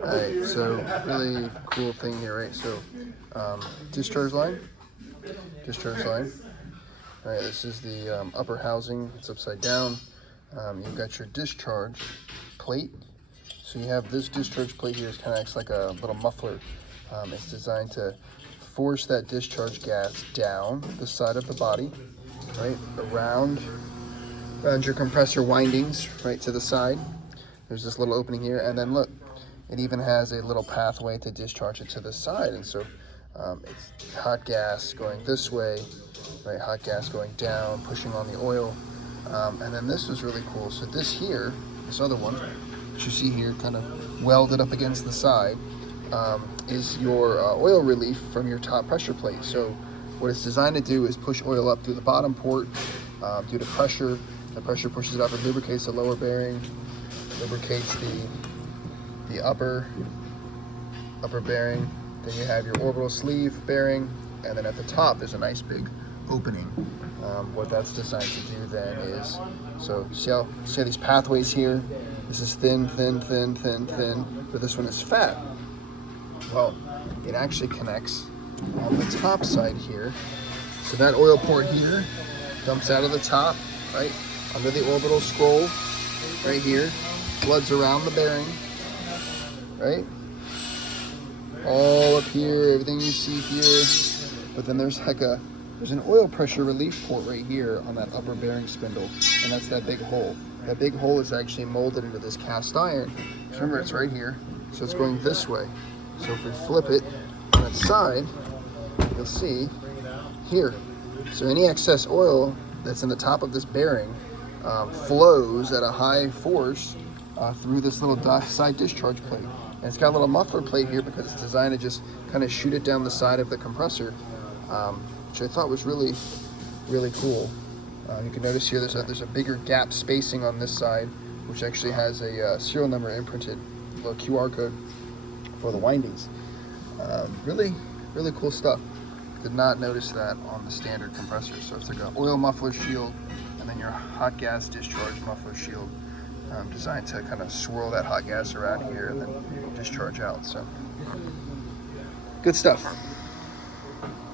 Alright, so really cool thing here, right? So discharge line. Alright, this is the upper housing. It's upside down. You've got your discharge plate. So you have this discharge plate here. It kind of acts like a little muffler. It's designed to force that discharge gas down the side of the body, right, around your compressor windings, right to the side. There's this little opening here, and then look, it even has a little pathway to discharge it to the side. And so it's hot gas going this way, right, hot gas going down, pushing on the oil. And then this was really cool. So this here, this other one, that you see here kind of welded up against the side, is your oil relief from your top pressure plate. So what it's designed to do is push oil up through the bottom port due to pressure. The pressure pushes it up and lubricates the lower bearing, lubricates the upper bearing. Then you have your orbital sleeve bearing, and then at the top there's a nice big opening. What that's designed to do then is, so see these pathways here? This is thin, but this one is fat. Well, it actually connects on the top side here. So that oil port here dumps out of the top, right, under the orbital scroll, right here, floods around the bearing, right, all up here, everything you see here. But then there's an oil pressure relief port right here on that upper bearing spindle, and that's that big hole. That big hole is actually molded into this cast iron. Remember, it's right here, so it's going this way. So if we flip it on its side, you'll see here. So any excess oil that's in the top of this bearing flows at a high force through this little side discharge plate. And it's got a little muffler plate here because it's designed to just kind of shoot it down the side of the compressor, which I thought was really, really cool. You can notice here there's a bigger gap spacing on this side, which actually has a serial number imprinted, a little QR code for the windings. Really, really cool stuff. Did not notice that on the standard compressor. So it's like an oil muffler shield, and then your hot gas discharge muffler shield, designed to kind of swirl that hot gas around here and then discharge out. So good stuff.